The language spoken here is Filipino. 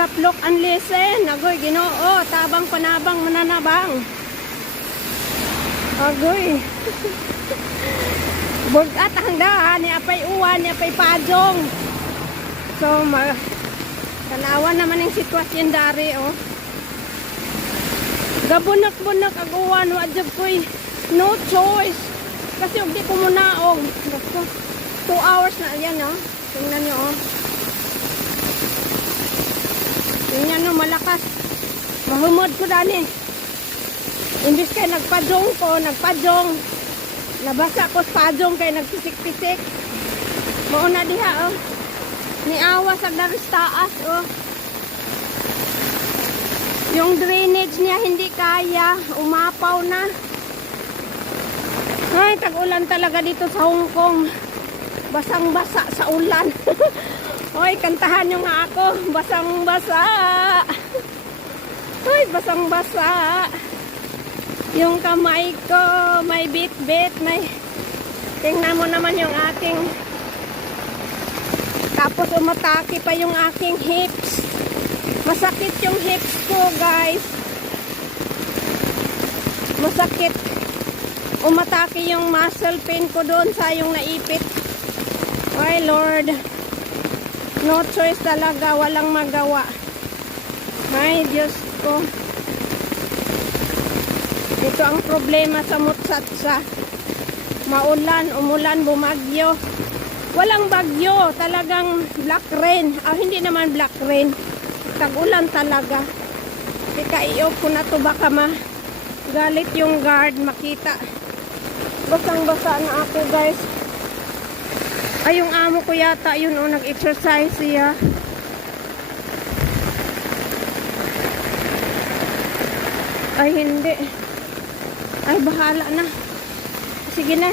Stop, look, and listen. Agoy, Ginoo. Tabang panabang mananabang. Agoy. Bugat hangda. Ni apay uwan, ni apay padong. So, tanawan naman yung sitwasyon dari, oh. Gabunak-bunak ang uwan. Wadjab ko'y no choice. Kasi hindi ko munaog. 2 hours na. Ayan, oh. Tingnan nyo, oh. Tingnan nyo, malakas. Mahumod ko dani. Imbis kay nagpadong ko, nagpadong. Nabasa ko sa padong kay nagpisik-pisik. Mauna diha, oh. Niawa sa daris taas, oh. Yung drainage niya hindi kaya. Umapaw na. Ay, tag-ulan talaga dito sa Hong Kong. Basang-basa sa ulan. Hoy, kantahan nyo nga ako. Basang-basa. Hoy, basang-basa. Yung kamay ko, may bit-bit. Tingnan mo naman yung aking. Tapos umatake pa yung aking hips. Masakit yung hips ko, guys. Masakit. Umatake yung muscle pain ko doon sa yung naipit. Ay, Lord. No choice talaga, walang magawa. Ay, Diyos ko. Ito ang problema sa Mutsatsa. Maulan, umulan, bumagyo. Walang bagyo, talagang black rain. Hindi naman black rain. Tag-ulan talaga. Teka, i-off ko na to, baka galit yung guard, makita. Basang-basa na ako, guys. Ay, yung amo ko yata, yun o, nag-exercise siya. Ay, hindi. Ay, bahala na. Sige na.